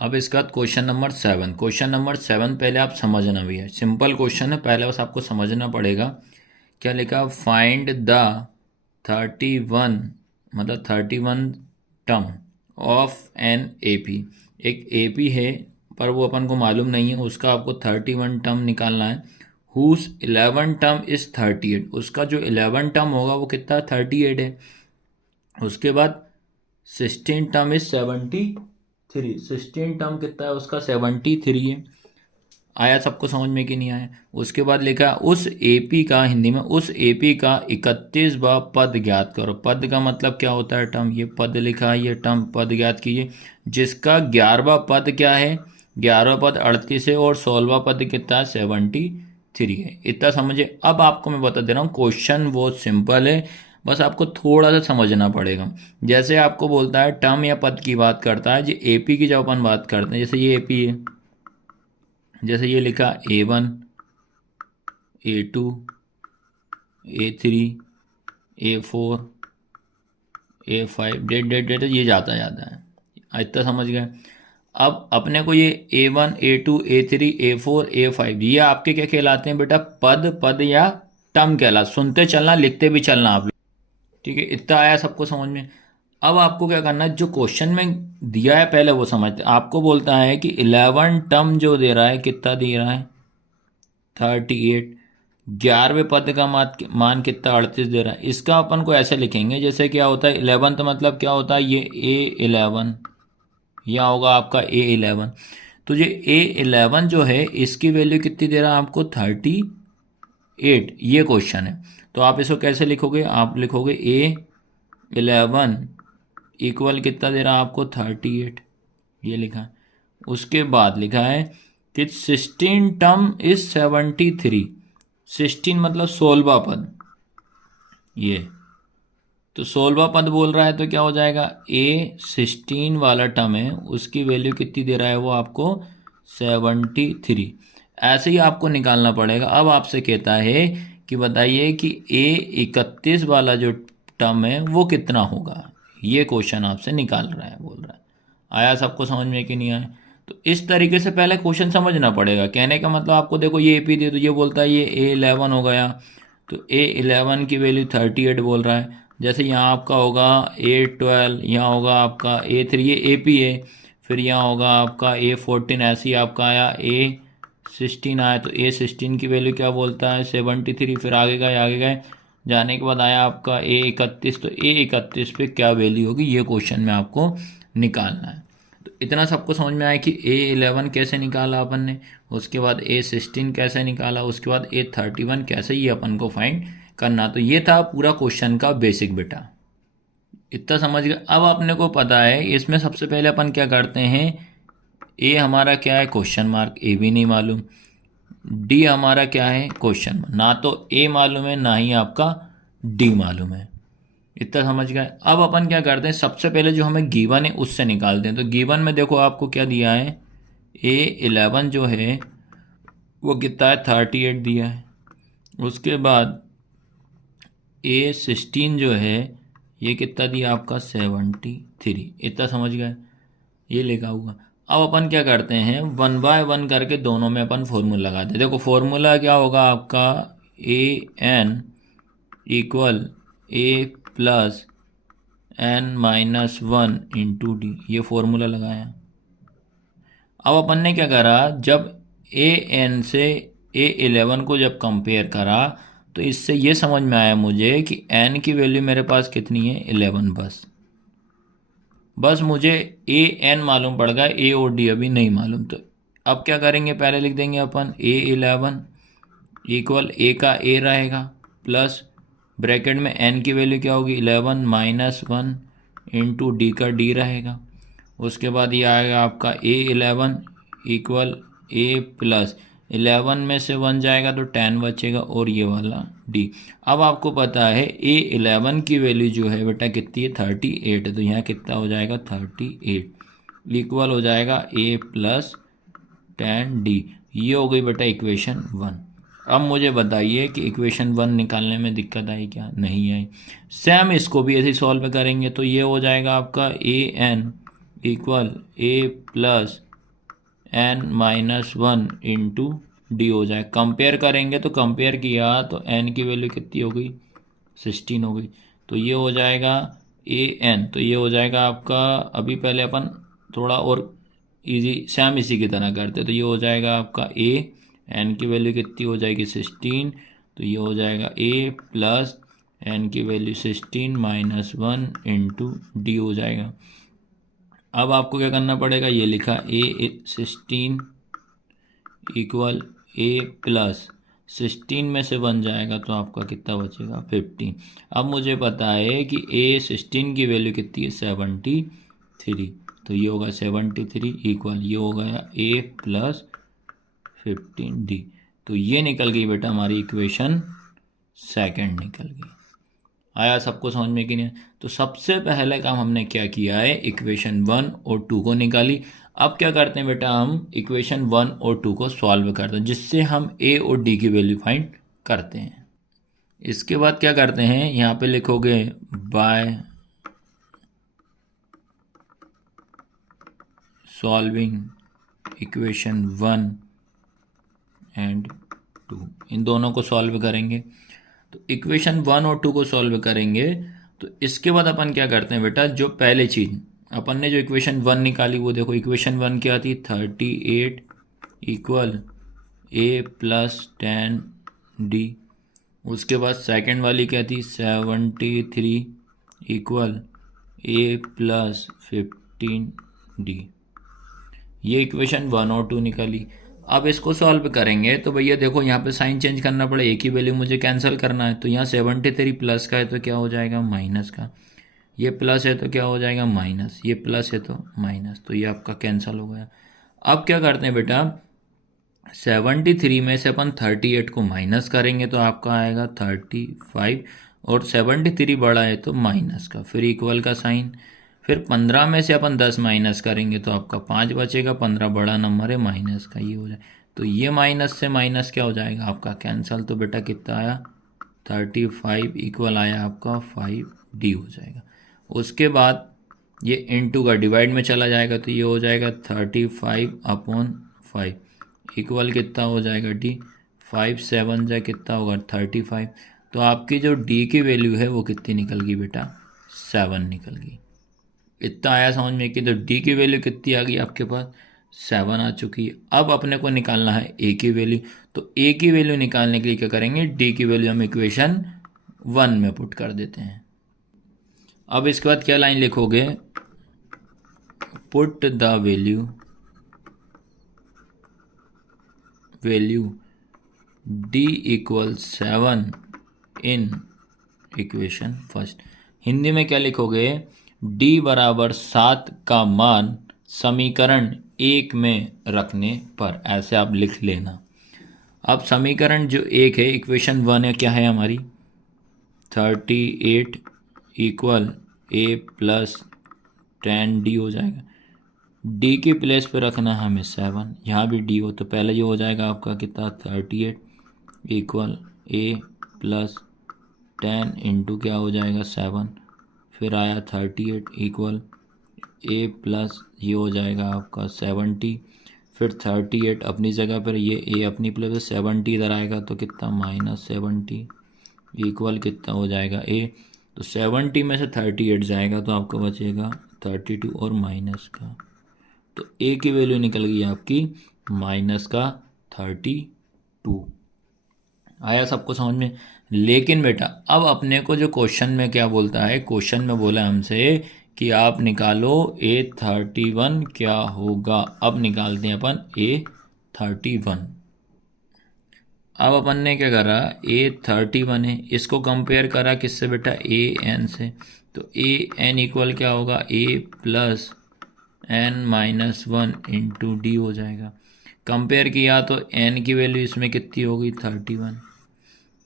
अब इसका question number 7। Question number 7 पहले आप समझना भी है, सिंपल क्वेश्चन है, पहले बस आपको समझना पड़ेगा। क्या लिखा? फाइंड द 31 मतलब 31 टर्म ऑफ एन एपी। एक एपी है पर वो अपन को मालूम नहीं है, उसका आपको 31 टर्म निकालना है। हुज 11 टर्म इज 38, उसका जो 11 टर्म होगा वो कितना 38 है। उसके बाद 16 टर्म इज 73, 16 टर्म कितना है उसका 73 है। आया सबको समझ में कि नहीं आया? उसके बाद लिखा उस एपी का, हिंदी में उस एपी का 31वां पद ज्ञात करो। पद का मतलब क्या होता है? टर्म। ये पद लिखा है, ये टर्म पद ज्ञात कीजिए जिसका 11वां पद क्या है? 11वां पद 38 है और 16वां पद कितना है? 73 है। इतना समझे। अब आपको मैं बता दे रहा हूँ, क्वेश्चन बहुत सिंपल है, बस आपको थोड़ा सा समझना पड़ेगा। जैसे आपको बोलता है टर्म या पद की बात करता है, जो एपी की जब अपन बात करते हैं, जैसे ये एपी है, जैसे ये लिखा A1 A2 A3 A4 A5 date date date ये जाता जाता है। इतना समझ गए। अब अपने को ये A1 A2 A3 A4 A5 ये आपके क्या कहलाते हैं बेटा? पद, पद या टर्म कहला। सुनते चलना, लिखते भी चलना आप लोग। ठीक है, इतना आया सबको समझ में। अब आपको क्या करना है, जो क्वेश्चन में दिया है पहले वो समझते। आपको बोलता है कि 11 टर्म जो दे रहा है, कितना दे रहा है? 38। 11वें पद का मान कितना? 38 दे रहा है। इसका अपन को ऐसे लिखेंगे जैसे क्या होता है 11th मतलब क्या होता है? ये A11, यहाँ होगा आपका A11। तो ये A11 जो है इसकी वैल्यू कितनी दे रहा है आपको? 38। ये क्वेश्चन है। तो आप इसको कैसे लिखोगे? आप लिखोगे A11 इक्वल कितना दे रहा है आपको? 38। ये लिखा है। उसके बाद लिखा है कि 16 टर्म इज 73। 16 मतलब 16वां पद। ये तो 16वां पद बोल रहा है, तो क्या हो जाएगा? A16 वाला टर्म है, उसकी वैल्यू कितनी दे रहा है वो आपको? 73। ऐसे ही आपको निकालना पड़ेगा। अब आपसे कहता है कि बताइए कि A31 वाला जो टर्म है वो कितना होगा। ये क्वेश्चन आपसे निकाल रहा है, बोल रहा है। आया सबको समझ में कि नहीं आया? तो इस तरीके से पहले क्वेश्चन समझना पड़ेगा। कहने का मतलब आपको देखो ये एपी दे, तो ये बोलता है ये A11 हो गया, तो A11 की वैल्यू 38 बोल रहा है। जैसे यहाँ आपका होगा A12, यहाँ होगा आपका A3, ये एपी है। फिर यहाँ होगा आपका A14, ऐसे ही आपका आया A16 आया, तो A16 की वैल्यू क्या बोलता है? 73। फिर आगे गए जाने के बाद आया आपका A31, तो A31 पे क्या वैल्यू होगी, ये क्वेश्चन में आपको निकालना है। तो इतना सबको समझ में आया कि A11 कैसे निकाला अपन ने, उसके बाद A16 कैसे निकाला, उसके बाद A31 कैसे, ये अपन को फाइंड करना। तो ये था पूरा क्वेश्चन का बेसिक बेटा। इतना समझ गए। अब अपने को पता है इसमें सबसे पहले अपन क्या करते हैं, ए हमारा क्या है? Question mark. ए भी नहीं मालूम। डी हमारा क्या है? Question mark. ना तो ए मालूम है ना ही आपका डी मालूम है। इतना समझ गए। अब अपन क्या करते हैं, सबसे पहले जो हमें गिवन है उससे निकालते हैं। तो गिवन में देखो आपको क्या दिया है, A11 जो है वो कितना है? 38 दिया है। उसके बाद A16 जो है ये कितना दिया आपका? 73। इतना समझ गए, ये लिखा हुआ। अब अपन क्या करते हैं, 1 बाय 1 करके दोनों में अपन फॉर्मूला लगाते हैं। देखो फॉर्मूला क्या होगा आपका? AN इक्वल A+N-1 ये फॉर्मूला लगाया। अब अपन ने क्या करा, जब AN से A11 को जब कंपेयर करा तो इससे ये समझ में आया मुझे कि N की वैल्यू मेरे पास कितनी है? 11। बस मुझे AN मालूम पड़ गया, A और D अभी नहीं मालूम। तो अब क्या करेंगे, पहले लिख देंगे अपन A11 इक्वल A का A रहेगा प्लस ब्रैकेट में N की वैल्यू क्या होगी? 11-1 इंटू D का D रहेगा। उसके बाद ये आएगा आपका A11 इक्वल A+11 में से 1 जाएगा तो 10 बचेगा और ये वाला D। अब आपको पता है A11 की वैल्यू जो है बेटा कितनी है? 38। तो यहाँ कितना हो जाएगा? 38 इक्वल हो जाएगा A+10D। ये हो गई बेटा इक्वेशन 1। अब मुझे बताइए कि इक्वेशन 1 निकालने में दिक्कत आई क्या? नहीं आई। सेम इसको भी ऐसे सॉल्व करेंगे तो ये हो जाएगा आपका AN equal A+ n minus one into D हो जाए। कंपेयर करेंगे तो कंपेयर किया तो n की वैल्यू कितनी हो गई, 16 हो गई। तो ये हो जाएगा ए एन, तो ये हो जाएगा आपका, अभी पहले अपन थोड़ा और इजी सेम इसी की तरह करते, तो ये हो जाएगा आपका ए, एन की वैल्यू कितनी हो जाएगी 16, तो ये हो जाएगा ए प्लस एन की value 16 minus one into D हो जाएगा। अब आपको क्या करना पड़ेगा, ये लिखा ए 16 इक्वल ए प्लस 16 में से बन जाएगा तो आपका कितना बचेगा 15। अब मुझे पता है कि ए 16 की वैल्यू कितनी है 73, तो ये होगा 73 इक्वल ये हो गया ए प्लस 15d। तो ये निकल गई बेटा हमारी इक्वेशन सेकंड निकल गई। आया सबको समझ में कि नहीं? तो सबसे पहले काम हमने क्या किया है, इक्वेशन 1 और 2 को निकाली। अब क्या करते हैं बेटा, हम इक्वेशन 1 और 2 को सॉल्व करते हैं, जिससे हम ए और डी की वैल्यू फाइंड करते हैं। इसके बाद क्या करते हैं, यहाँ पे लिखोगे बाय सॉल्विंग इक्वेशन 1 एंड 2, इन दोनों को सॉल्व करेंगे। तो इक्वेशन 1 और 2 को सॉल्व करेंगे तो इसके बाद अपन क्या करते हैं बेटा, जो पहले चीज़ अपन ने जो इक्वेशन 1 निकाली वो देखो, इक्वेशन 1 क्या थी 38 इक्वल ए प्लस 10d। उसके बाद सेकंड वाली क्या थी 73 इक्वल ए प्लस 15d। ये इक्वेशन 1 और 2 निकाली। अब इसको सॉल्व करेंगे तो भैया देखो यहाँ पे साइन चेंज करना पड़े, एक ही वैल्यू मुझे कैंसिल करना है। तो यहाँ 73 प्लस का है तो क्या हो जाएगा माइनस का, ये प्लस है तो क्या हो जाएगा माइनस, ये प्लस है तो माइनस, तो ये आपका कैंसिल हो गया। अब क्या करते हैं बेटा, 73 में से अपन 38 को माइनस करेंगे तो आपका आएगा 35, और 73 बड़ा है तो माइनस का, फिर इक्वल का साइन। फिर 15 में से अपन 10 माइनस करेंगे तो आपका 5 बचेगा, 15 बड़ा नंबर है माइनस का, ये हो जाए। तो ये माइनस से माइनस क्या हो जाएगा आपका कैंसल, तो बेटा कितना आया 35 इक्वल आया आपका 5d हो जाएगा। उसके बाद ये इनटू का डिवाइड में चला जाएगा तो ये हो जाएगा 35/5 इक्वल कितना हो जाएगा d, 5 7 जाए कितना होगा 35। तो आपकी जो d की वैल्यू है वो कितनी निकल गई बेटा 7 निकल गई। इतना आया समझ में कि तो d की वैल्यू कितनी आ गई आपके पास 7 आ चुकी है। अब अपने को निकालना है a की वैल्यू, तो a की वैल्यू निकालने के लिए क्या करेंगे, d की वैल्यू हम इक्वेशन 1 में पुट कर देते हैं। अब इसके बाद क्या लाइन लिखोगे, put the value d equal 7 in equation first. Hindi में क्या लिखोगे, d बराबर 7 का मान समीकरण 1 में रखने पर, ऐसे आप लिख लेना। अब समीकरण जो 1 है इक्वेशन 1 है क्या है हमारी 38 इक्वल a प्लस 10d हो जाएगा। d के प्लेस पे रखना है हमें 7, यहाँ भी d हो तो पहले ये हो जाएगा आपका कितना 38 इक्वल a प्लस 10 इंटू क्या हो जाएगा 7, फिर आया 38 इक्वल a प्लस ये हो जाएगा आपका 70, फिर 38 अपनी जगह पर, ये a अपनी प्लेस 70 इधर आएगा तो कितना -70 इक्वल कितना हो जाएगा a। तो 70 में से 38 जाएगा तो आपको बचेगा 32 और माइनस का, तो a की वैल्यू निकल गई आपकी माइनस का 32। आया सबको समझ में? लेकिन बेटा अब अपने को जो क्वेश्चन में क्या बोलता है, क्वेश्चन में बोला हमसे कि आप निकालो A31 क्या होगा। अब निकालते हैं अपन A31। अब अपन ने क्या करा, A31 है, इसको कंपेयर करा किससे बेटा AN से, तो AN इक्वल क्या होगा A plus n-1 into D हो जाएगा। कंपेयर किया तो n की वैल्यू इसमें कितनी होगी 31,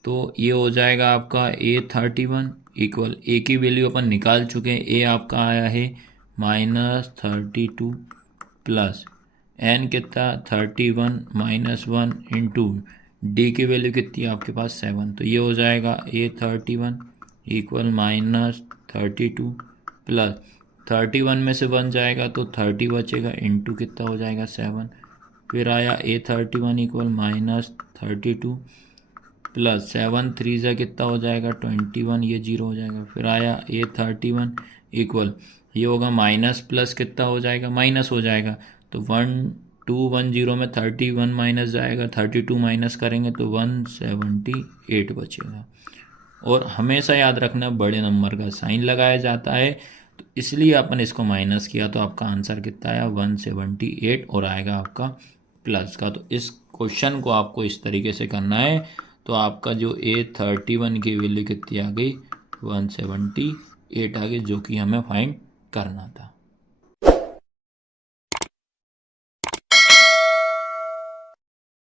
तो ये हो जाएगा आपका A31 इक्वल a की वैल्यू अपन निकाल चुके हैं, a आपका आया है -32 प्लस n कितना 31 -1 इंटू डी की वैल्यू कितनी है आपके पास 7, तो ये हो जाएगा A31 इक्वल -32 प्लस 31 में से 1 जाएगा तो 30 बचेगा इंटू कितना हो जाएगा 7, फिर आया A31 इक्वल -32 प्लस 7 3 से कितना हो जाएगा 21, ये 0 हो जाएगा। फिर आया A31 इक्वल, ये होगा माइनस प्लस कितना हो जाएगा, माइनस हो जाएगा। तो 1210 में 31 माइनस जाएगा, 32 माइनस करेंगे तो 178 बचेगा। और हमेशा याद रखना बड़े नंबर का साइन लगाया जाता है, तो इसलिए अपन इसको माइनस किया, तो आपका आंसर कितना आया 178 और आएगा आपका प्लस का। तो इस क्वेश्चन को आपको इस तरीके से करना है। तो आपका जो A31 की वैल्यू कितनी आ गई 178 आ गई, जो कि हमें फाइंड करना था।